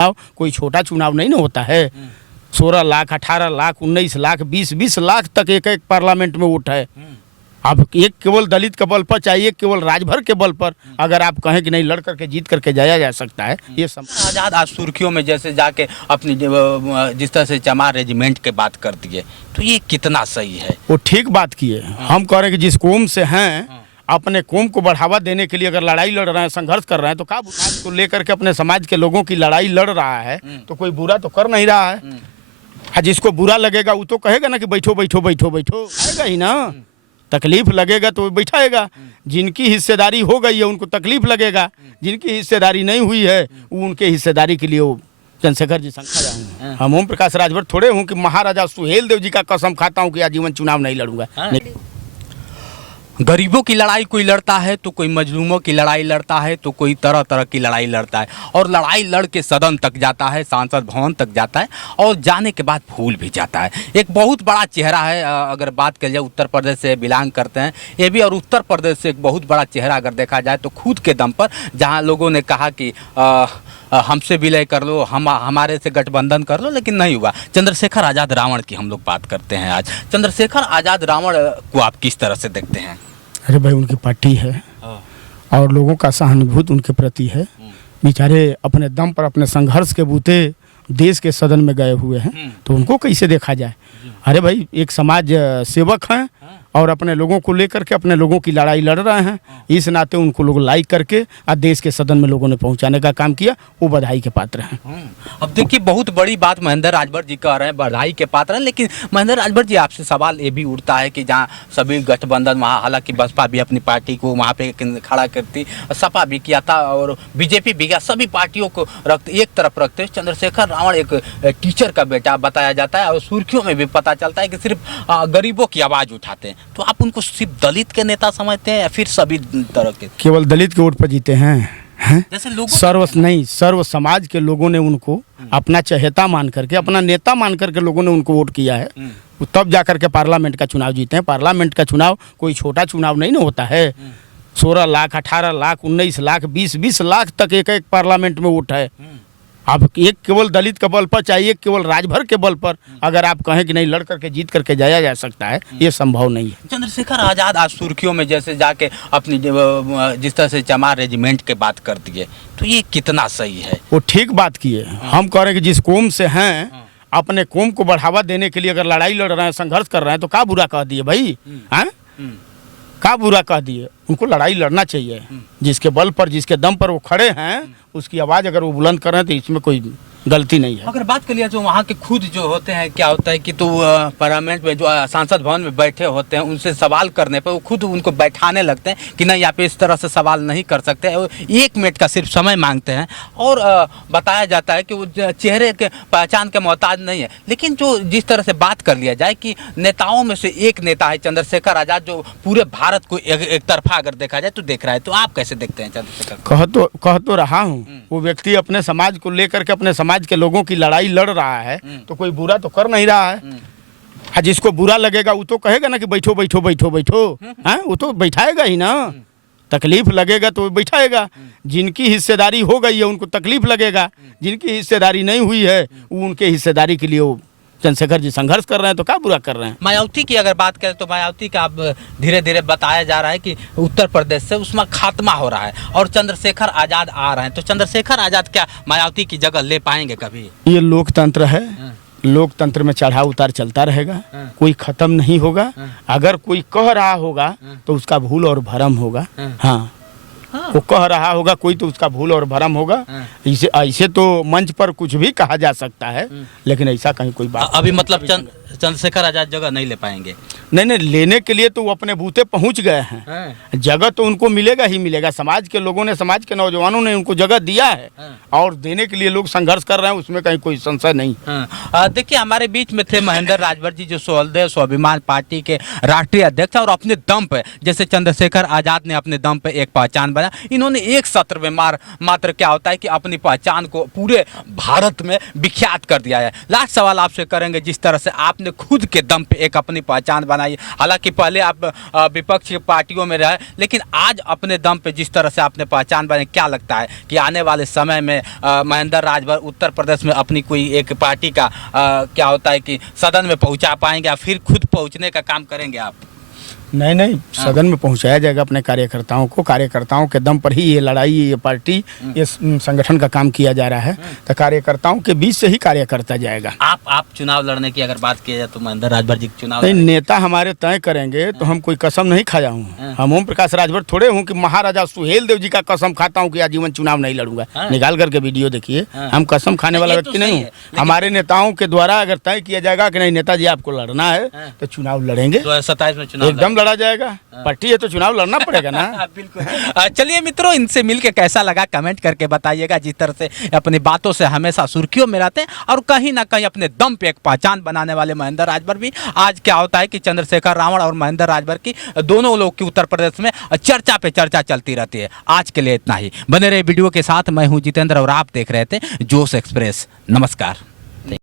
कोई छोटा चुनाव नहीं ना होता है। 16 लाख, 18 लाख, 19 लाख, 20 लाख तक एक एक पार्लियामेंट में वोट है। अब एक केवल दलित के बल पर चाहिए, केवल राजभर के बल पर अगर आप कहें कि नहीं लड़ करके जीत करके जाया जा सकता है, ये आज़ाद आज सुर्खियों में जैसे जाके अपनी जिस तरह से चमार रेजिमेंट के बात कर दिए, तो ये कितना सही है? वो ठीक बात किए। हम कह रहे हैं कि जिस कौम से हैं, अपने कौम को बढ़ावा देने के लिए अगर लड़ाई लड़ रहे हैं, संघर्ष कर रहे हैं, तो क्या समाज को लेकर के अपने समाज के लोगों की लड़ाई लड़ रहा है, तो कोई बुरा तो कर नहीं रहा है। जिसको बुरा लगेगा वो तो कहेगा ना कि बैठो बैठो बैठो बैठो, आएगा ही ना। तकलीफ लगेगा तो बैठाएगा। जिनकी हिस्सेदारी हो गई है उनको तकलीफ लगेगा, जिनकी हिस्सेदारी नहीं हुई है वो उनके हिस्सेदारी के लिए वो चंद्रशेखर जी संख्या जाऊँगा। हम ओम प्रकाश राजभर थोड़े हूँ कि महाराजा सुहेल देव जी का कसम खाता हूँ कि आजीवन चुनाव नहीं लड़ूंगा। गरीबों की लड़ाई कोई लड़ता है तो कोई मजलूमों की लड़ाई लड़ता है तो कोई तरह तरह की लड़ाई लड़ता है, और लड़ाई लड़ के सदन तक जाता है, सांसद भवन तक जाता है, और जाने के बाद भूल भी जाता है। एक बहुत बड़ा चेहरा है, अगर बात की जाए उत्तर प्रदेश से बिलोंग करते हैं ये भी, और उत्तर प्रदेश से एक बहुत बड़ा चेहरा अगर देखा जाए तो खुद के दम पर, जहाँ लोगों ने कहा कि हमसे विलय कर लो, हमारे से गठबंधन कर लो, लेकिन नहीं हुआ। चंद्रशेखर आज़ाद रावण की हम लोग बात करते हैं आज। चंद्रशेखर आज़ाद रावण को आप किस तरह से देखते हैं? अरे भाई, उनकी पार्टी है और लोगों का सहानुभूति उनके प्रति है। बेचारे अपने दम पर अपने संघर्ष के बूते देश के सदन में गए हुए हैं, तो उनको कैसे देखा जाए? अरे भाई, एक समाज सेवक हैं और अपने लोगों को लेकर के अपने लोगों की लड़ाई लड़ रहे हैं, इस नाते उनको लोग लाइक करके और देश के सदन में लोगों ने पहुंचाने का काम किया, वो बधाई के पात्र हैं। अब देखिए, बहुत बड़ी बात महेंद्र राजभर जी कह रहे हैं, बधाई के पात्र हैं, लेकिन महेंद्र राजभर जी आपसे सवाल ये भी उठता है कि जहाँ सभी गठबंधन, वहाँ हालांकि बसपा भी अपनी पार्टी को वहाँ पे खड़ा करती, सपा भी किया था और बीजेपी भी किया, सभी पार्टियों को एक तरफ रखते हुए चंद्रशेखर रावण एक टीचर का बेटा बताया जाता है, और सुर्खियों में भी पता चलता है कि सिर्फ गरीबों की आवाज़ उठाते हैं। तो आप उनको सिर्फ दलित के नेता समझते हैं या फिर सभी तरह के? केवल दलित के वोट पर जीते हैं, जैसे लोग सर्व समाज के लोगों ने उनको अपना चहेता मान करके, अपना नेता मान करके लोगों ने उनको वोट किया है, तब जाकर के पार्लियामेंट का चुनाव जीते हैं। पार्लियामेंट का चुनाव कोई छोटा चुनाव नहीं ना होता है। 16 लाख, 18 लाख, 19 लाख, 20 लाख तक एक एक पार्लियामेंट में वोट है। अब एक केवल दलित के बल पर चाहिए, केवल राजभर के बल पर अगर आप कहें कि नहीं लड़ करके जीत करके जाया जा सकता है, ये संभव नहीं है। चंद्रशेखर आज़ाद आज सुर्खियों में जैसे जाके अपनी जिस तरह से चमार रेजिमेंट के बात कर दिए, तो ये कितना सही है? वो ठीक बात किए। हम कह रहे हैं कि जिस कौम से हैं, अपने कौम को बढ़ावा देने के लिए अगर लड़ाई लड़ रहे हैं, संघर्ष कर रहे हैं, तो क्या बुरा कह दिए भाई? क्या बुरा कह दिए? उनको लड़ाई लड़ना चाहिए। जिसके बल पर, जिसके दम पर वो खड़े हैं, उसकी आवाज़ अगर वो बुलंद कर रहे हैं तो इसमें कोई गलती नहीं है। अगर बात कर लिया जो वहाँ के खुद जो होते हैं, क्या होता है कि तो पार्लियामेंट में जो सांसद भवन में बैठे होते हैं, उनसे सवाल करने पर वो खुद उनको बैठाने लगते हैं कि नहीं, आप इस तरह से सवाल नहीं कर सकते। 1 मिनट का सिर्फ समय मांगते हैं और बताया जाता है कि वो चेहरे के पहचान के मोहताज नहीं है। लेकिन जो जिस तरह से बात कर लिया जाए कि नेताओं में से एक नेता है चंद्रशेखर आज़ाद, जो पूरे भारत को एक तरफा अगर देखा जाए तो देख रहा है, तो आप कैसे देखते हैं चंद्रशेखर? कह तो रहा हूँ, वो व्यक्ति अपने समाज को लेकर के अपने समाज के लोगों की लड़ाई लड़ रहा है, तो कोई बुरा तो कर नहीं रहा है। जिसको बुरा लगेगा वो तो कहेगा ना कि बैठो बैठो बैठो बैठो, वो तो बैठाएगा ही ना। तकलीफ लगेगा तो बैठाएगा। जिनकी हिस्सेदारी हो गई है उनको तकलीफ लगेगा, जिनकी हिस्सेदारी नहीं हुई है वो उनके हिस्सेदारी के लिए चंद्रशेखर जी संघर्ष कर रहे हैं, तो क्या बुरा कर रहे हैं? मायावती की अगर बात करें तो मायावती का अब धीरे धीरे बताया जा रहा है कि उत्तर प्रदेश से उसमें खात्मा हो रहा है और चंद्रशेखर आज़ाद आ रहे हैं, तो चंद्रशेखर आज़ाद क्या मायावती की जगह ले पाएंगे कभी? ये लोकतंत्र है, लोकतंत्र में चढ़ाव उतार चलता रहेगा, कोई खत्म नहीं होगा। अगर कोई कह रहा होगा तो उसका भूल और भरम होगा। हाँ, वो कह रहा होगा कोई तो उसका भूल और भरम होगा। ऐसे तो मंच पर कुछ भी कहा जा सकता है, लेकिन ऐसा कहीं कोई बात अभी मतलब चंद्रशेखर आज़ाद जगह नहीं ले पाएंगे? नहीं, लेने के लिए तो वो अपने बूते पहुंच गए हैं। जगह तो उनको मिलेगा ही मिलेगा। समाज के लोगों ने, समाज के नौजवानों ने उनको जगह दिया है और देने के लिए लोग संघर्ष कर रहे हैं, उसमें कहीं कोई संशय नहीं। देखिए, हमारे बीच में थे महेंद्र राजभर जी, जो सोहलदेव स्वाभिमान पार्टी के राष्ट्रीय अध्यक्ष, और अपने दम पे, जैसे चंद्रशेखर आज़ाद ने अपने दम पे एक पहचान बनाया, इन्होंने एक सत्र में मात्र क्या होता है कि अपनी पहचान को पूरे भारत में विख्यात कर दिया है। लास्ट सवाल आपसे करेंगे, जिस तरह से आपने आपने खुद के दम पे एक अपनी पहचान बनाई। हालांकि पहले आप विपक्ष की पार्टियों में रहे, लेकिन आज अपने दम पे जिस तरह से आपने पहचान बनाई, क्या लगता है कि आने वाले समय में महेंद्र राजभर उत्तर प्रदेश में अपनी कोई एक पार्टी का क्या होता है कि सदन में पहुंचा पाएंगे या फिर खुद पहुंचने का काम करेंगे आप? नहीं नहीं, सदन में पहुंचाया जाएगा अपने कार्यकर्ताओं को। कार्यकर्ताओं के दम पर ही ये लड़ाई, ये पार्टी, ये संगठन का काम किया जा रहा है। तो कार्यकर्ताओं के बीच से ही कार्य करता जाएगा। आप चुनाव लड़ने की अगर बात की जाए तो महेंद्र राजभर जी चुनाव नहीं, नेता हमारे तय करेंगे तो हम कोई कसम नहीं खाया हूँ। हम ओम प्रकाश राजभर थोड़े हूँ कि महाराजा सुहेल देव जी का कसम खाता हूँ कि आजीवन चुनाव नहीं लड़ूंगा। निकाल करके वीडियो देखिए, हम कसम खाने वाला व्यक्ति नहीं हूँ। हमारे नेताओं के द्वारा अगर तय किया जाएगा कि नहीं नेताजी आपको लड़ना है तो चुनाव लड़ेंगे। 2027 में चुनाव एकदम लड़ा जाएगा। पार्टी है तो चुनाव लड़ना पड़ेगा ना। बिल्कुल। चलिए मित्रों, इनसे मिलके कैसा लगा कमेंट करके बताइएगा। जिस तरह से अपनी बातों से हमेशा सुर्खियों में रहते हैं और कहीं ना कहीं अपने दम पे एक पहचान बनाने वाले महेंद्र राजभर भी, आज क्या होता है कि चंद्रशेखर रावण और महेंद्र राजभर की दोनों लोग की उत्तर प्रदेश में चर्चा पे चर्चा चलती रहती है। आज के लिए इतना ही। बने रहे वीडियो के साथ। मैं हूँ जितेंद्र और आप देख रहे थे जोश एक्सप्रेस। नमस्कार।